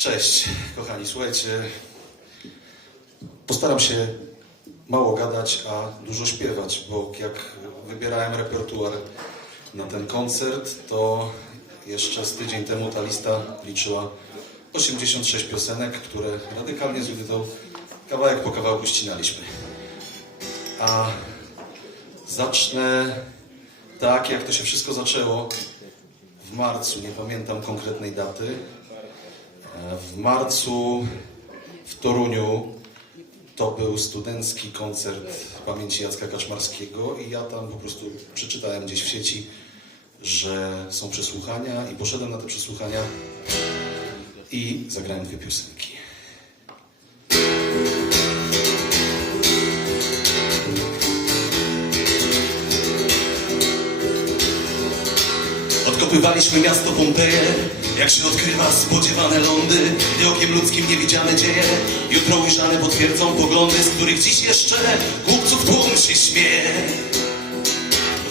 Cześć, kochani, słuchajcie. Postaram się mało gadać, a dużo śpiewać, bo jak wybierałem repertuar na ten koncert, to jeszcze z tydzień temu ta lista liczyła 86 piosenek, które radykalnie z Judytą kawałek po kawałku ścinaliśmy. A zacznę tak, jak to się wszystko zaczęło w marcu, nie pamiętam konkretnej daty. W marcu w Toruniu to był studencki koncert pamięci Jacka Kaczmarskiego i ja tam po prostu przeczytałem gdzieś w sieci, że są przesłuchania i poszedłem na te przesłuchania i zagrałem dwie piosenki. Odkopywaliśmy miasto Pompeje, jak się odkrywa spodziewane lądy, gdy okiem ludzkim niewidziane dzieje. Jutro ujrzane potwierdzą poglądy, z których dziś jeszcze głupców tłum się śmieje.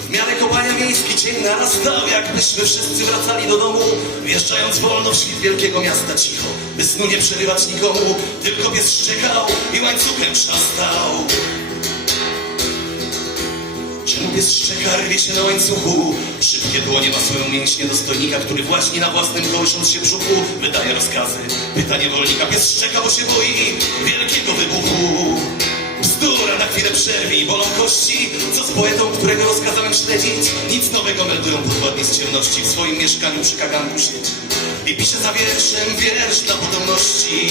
W miarę kopania miejski cień narastał, jakbyśmy wszyscy wracali do domu, wjeżdżając wolno w świt wielkiego miasta cicho, by snu nie przerywać nikomu, tylko pies szczekał i łańcuchem trzastał. Czemu pies szczeka, rwie się na łańcuchu? Szybkie dłonie masują mięśnie dostojnika, który właśnie na własnym kołysząc się brzuchu wydaje rozkazy. Pyta niewolnika, pies szczeka, bo się boi wielkiego wybuchu. Bzdura na chwilę przerwij, bolą kości Co z poetą, którego rozkazałem śledzić? Nic nowego meldują podwodni z ciemności W swoim mieszkaniu przy kaganku I pisze za wierszem wiersz dla potomności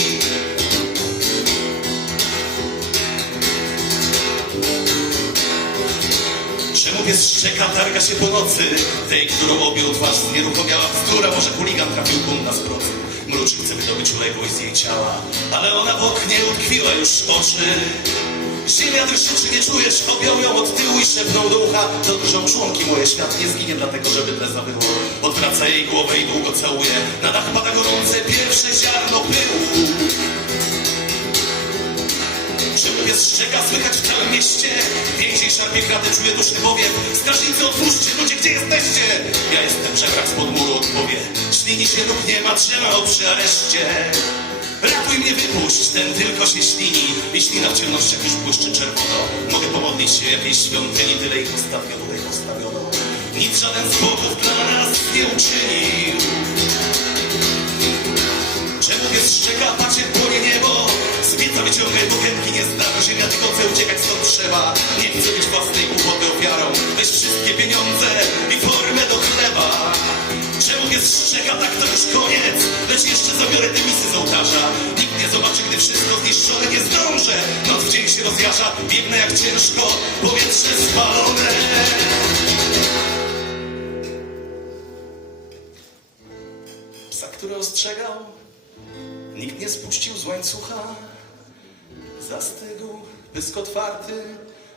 Pies szczeka, targa się po nocy? Tej, którą objął twarz znieruchomiała bzdura Może chuligan trafił kum na zbrodzy Mruczy, chce wydobyć uległość z jej ciała Ale ona w oknie utkwiła już oczy. Ziemia drży, czy nie czujesz? Objął ją od tyłu i szepnął do ucha. To drżą członki moje, świat nie zginie dlatego, że bydle zawyło Odwraca jej głowę i długo całuje. Na dach pada gorące pierwsze ziarno pyłu Pies szczeka słychać w całym mieście? Więziej szarpie kraty, czuje duszny powiew Strażnicy otwórzcie, ludzie, gdzie jesteście? Ja jestem żebrak spod muru, odpowie. Ślini się ruch, nie ma, trzeba przy areszcie. Ratuj mnie, wypuść, ten tylko się ślini. I ślina w ciemnościach już błyszczy czerwono. Mogę pomodlić się jakiejś świątyni Tyle ich postawiono, ich postawiono. Nic żaden z bogów dla nas nie uczynił. Czemu pies szczeka, patrzę płonie niebo? Z pieca wyciągaj bukietki, nie ziemia chcę uciekać stąd trzeba. Nie chcę być własnej głupoty ofiarą. Weź wszystkie pieniądze i formę do chleba. Czemu pies szczeka, tak to już koniec. Lecz jeszcze zabiorę te misy z ołtarza. Nikt nie zobaczy, gdy wszystko zniszczone Nie zdążę, noc w dzień się rozjarza. Biegnę jak ciężko, powietrze spalone. Psa, który ostrzegał Nikt nie spuścił z łańcucha, zastygł, pysk otwarty,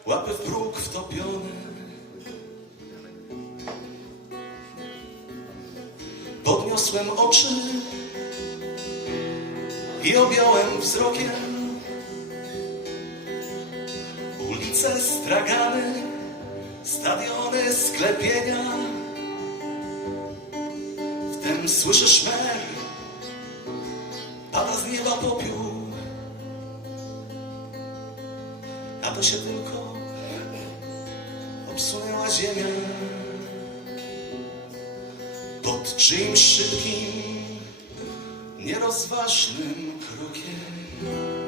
łapy w próg wtopione. Podniosłem oczy i objąłem wzrokiem ulice, stragany, stadiony, sklepienia. Wtem słyszę szmer pada z nieba popiół, to się tylko obsunęła ziemia pod czyimś szybkim, nierozważnym krokiem.